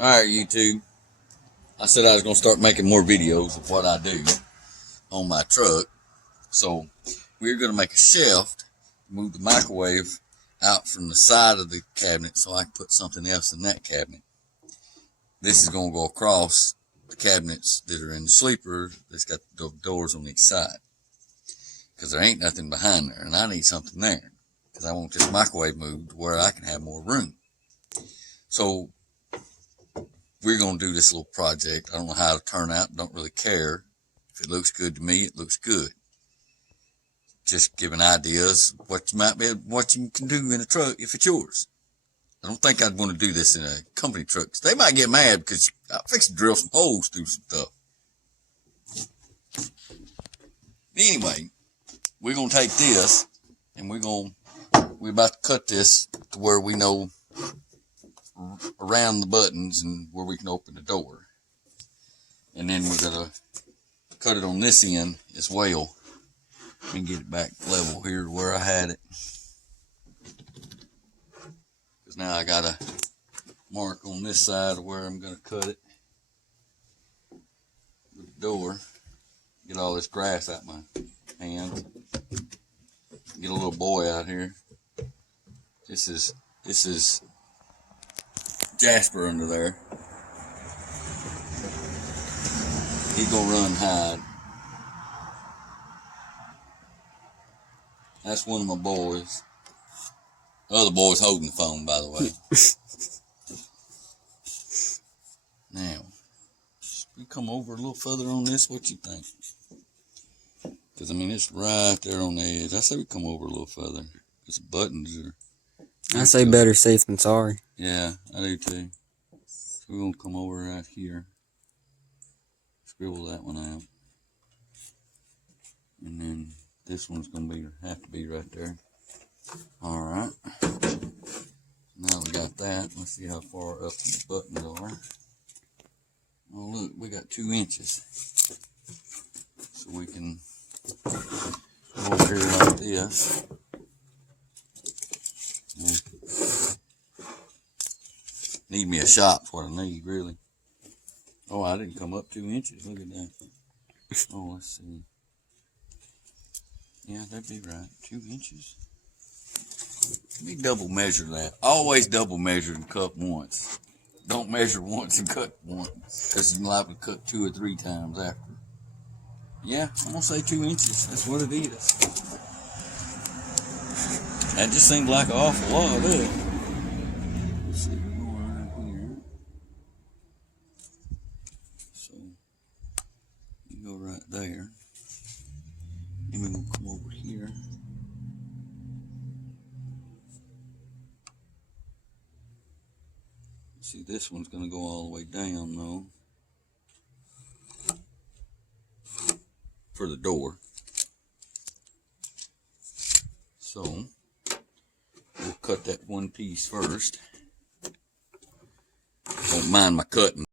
Alright, YouTube. I said I was going to start making more videos of what I do on my truck. So, we're going to make a shelf, move the microwave out from the side of the cabinet so I can put something else in that cabinet. This is going to go across the cabinets that are in the sleeper that's got the doors on each side. Because there ain't nothing behind there, and I need something there. Because I want this microwave moved where I can have more room. So, we're going to do this little project. I don't know how it'll turn out. Don't really care. If it looks good to me, it looks good. Just giving ideas what you might be, what you can do in a truck if it's yours. I don't think I'd want to do this in a company truck. They might get mad because I'll fix to drill some holes through some stuff. Anyway, we're going to take this and we're about to cut this to where we know around the buttons and where we can open the door. And then we're going to cut it on this end as well and get it back level here to where I had it. Because now I got a mark on this side of where I'm going to cut it with the door. Get all this grass out my hand. Get a little boy out here. This is Jasper under there. He gonna run and hide. That's one of my boys. The other boy's holding the phone, by the way. Now, we come over a little further on this. What you think? Because I mean, it's right there on the edge. I say we come over a little further. Because the buttons are. I say better safe than sorry. Yeah, I do too. So we're gonna come over right here. Scribble that one out. And then this one's gonna have to be right there. Alright. Now we got that. Let's see how far up the buttons are. Oh look, we got 2 inches. So we can go over here like this. Yeah. Need me a shop for what I need, really. Oh, I didn't come up 2 inches. Look at that. Oh, let's see. Yeah, that'd be right. 2 inches. Let me double measure that. Always double measure and cut once. Don't measure once and cut once, because you're liable to cut 2 or 3 times after. Yeah, I'm gonna say 2 inches. That's what it is. That just seemed like an awful lot, doesn't it? Let's see, we're going right here. So you go right there. And we're gonna come over here. See, this one's gonna go all the way down though. For the door. So we'll cut that one piece first. Don't mind my cutting.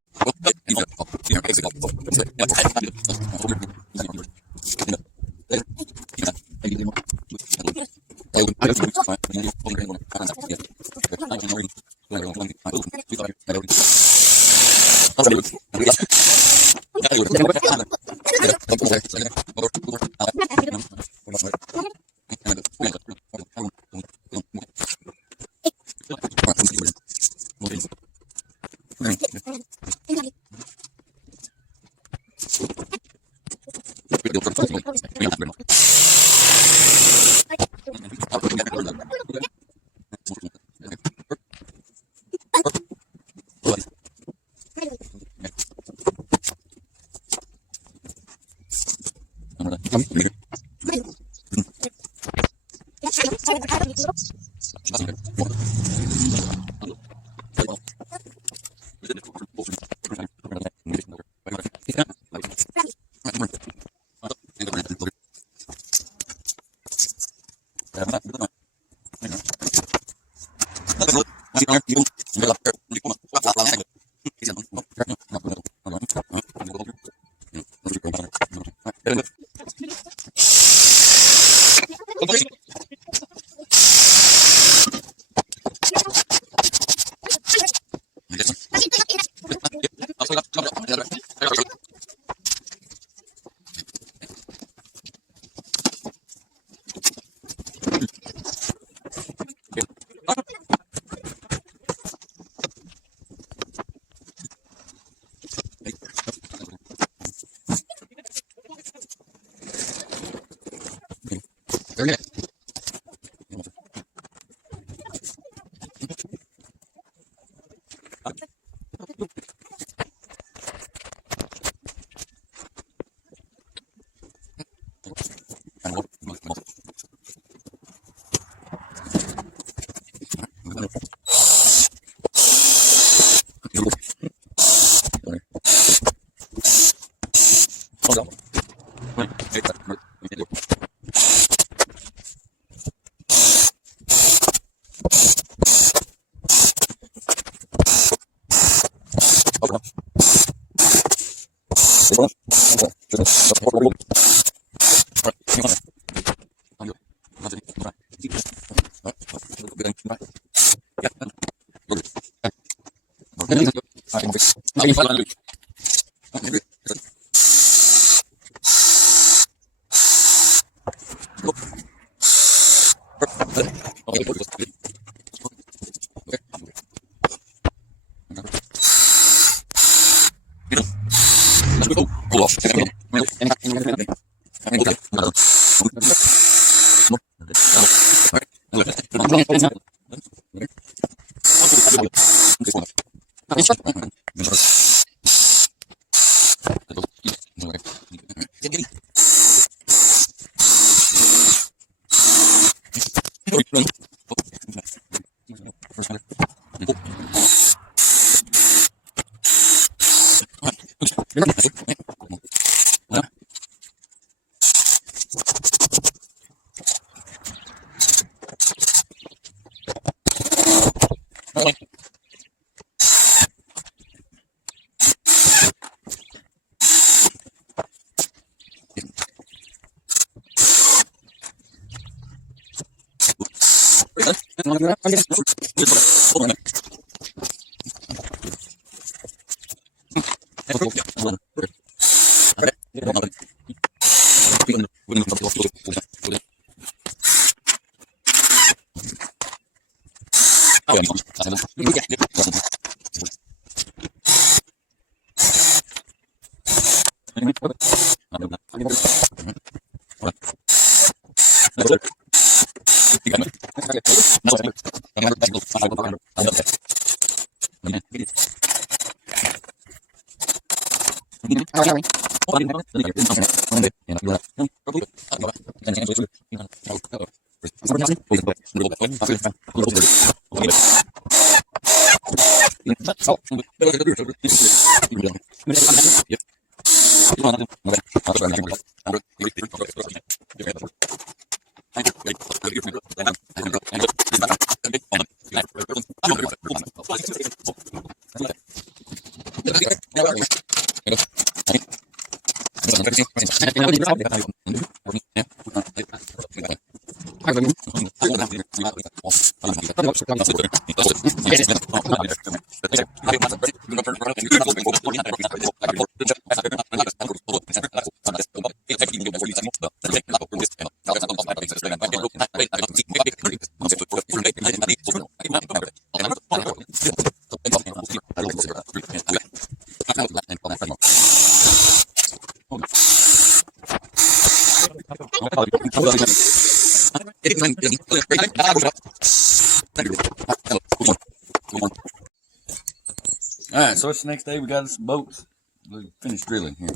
Alright, so it's the next day. We got us some boats. We finished drilling here.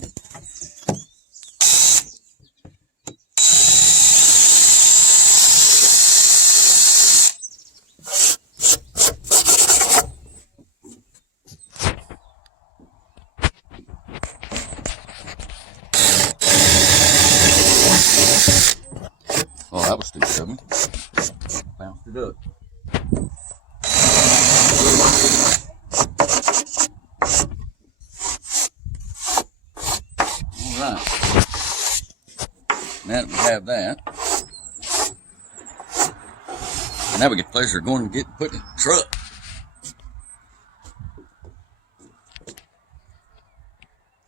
Oh, that was stupid of me. Bounced it up. Alright. Now that we have that, now we get the pleasure of going and putting it in the truck.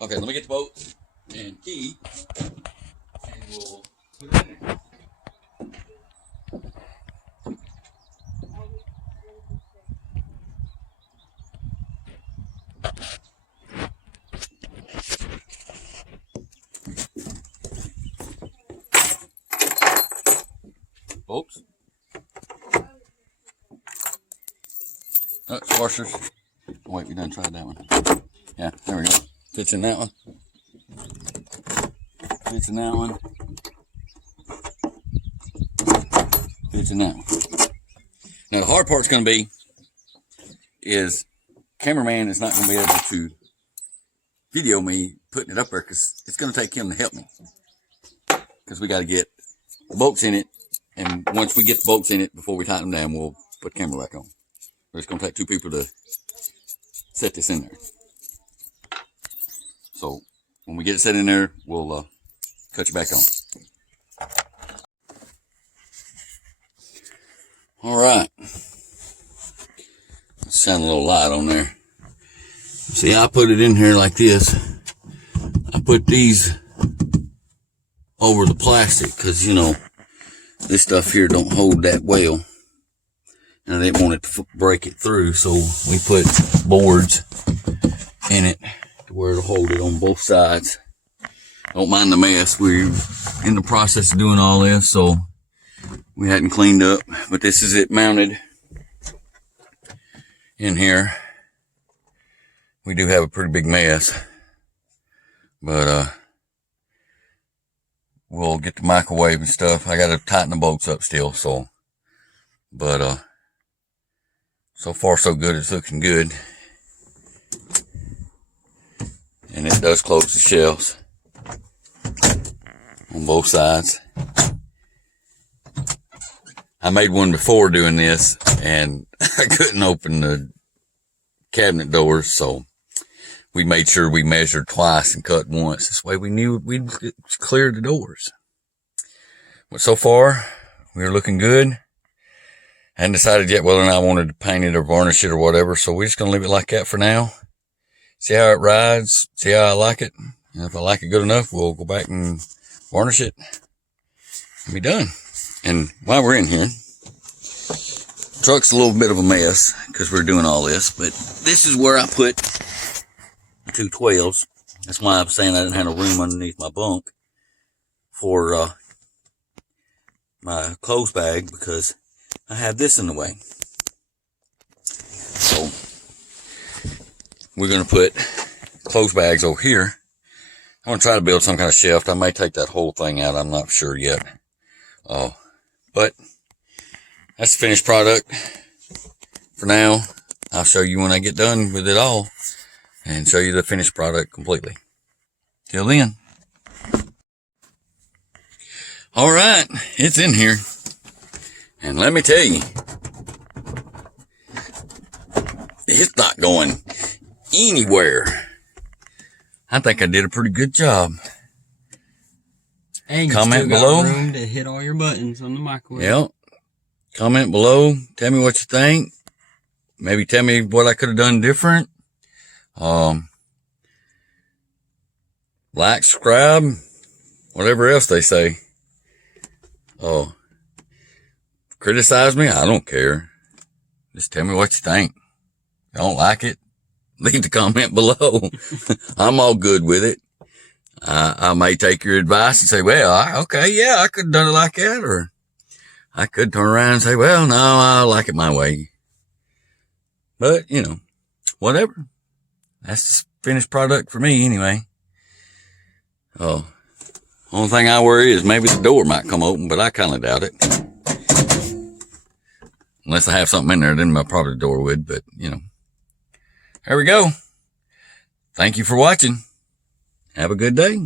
Okay, let me get the boat and key, and we'll put it in there. Bolts, nuts, washers, Wait, we done tried that one. Yeah, there we go. Fits in that one. Fits in that one. Fits in that one. Now the hard part's going to be is cameraman is not going to be able to video me putting it up there because it's going to take him to help me. Because we got to get the bolts in it, and once we get the bolts in it, before we tighten them down, we'll put the camera back on. But it's going to take two people to set this in there. So when we get it set in there, we'll cut you back on. All right. Let's shine a little light on there. See, I put it in here like this. I put these over the plastic because, you know, this stuff here don't hold that well. And I didn't want it to break it through, so we put boards in it to where it'll hold it on both sides. Don't mind the mess. We're in the process of doing all this, so we hadn't cleaned up. But this is it mounted in here. We do have a pretty big mess, but we'll get the microwave and stuff. I got to tighten the bolts up still, so, but so far so good. It's looking good, and it does close the shelves on both sides. I made one before doing this, and I couldn't open the cabinet doors, so we made sure we measured twice and cut once. This way we knew we'd clear the doors. But so far, we're looking good. I hadn't decided yet whether or not I wanted to paint it or varnish it or whatever, so we're just going to leave it like that for now. See how it rides, see how I like it. And if I like it good enough, we'll go back and varnish it and be done. And while we're in here, the truck's a little bit of a mess because we're doing all this, but this is where I put the 212s. That's why I'm saying I didn't have no room underneath my bunk for my clothes bag, because I have this in the way. So we're going to put clothes bags over here. I'm going to try to build some kind of shelf. I may take that whole thing out. I'm not sure yet. But that's the finished product for now. I'll show you when I get done with it all and show you the finished product completely. Till then. All right, it's in here. And let me tell you, it's not going anywhere. I think I did a pretty good job. And you comment still below. got room to hit all your buttons on the microwave. Yep. Comment below. Tell me what you think. Maybe tell me what I could have done different. Like, subscribe, whatever else they say. Criticize me. I don't care. Just tell me what you think. Don't like it? Leave the comment below. I'm all good with it. I may take your advice and say, well, okay, yeah, I could have done it like that. Or I could turn around and say, well, no, I like it my way. But, you know, whatever. That's the finished product for me anyway. Only thing I worry is maybe the door might come open, but I kind of doubt it. Unless I have something in there, then probably the door would, but, you know. There we go. Thank you for watching. Have a good day.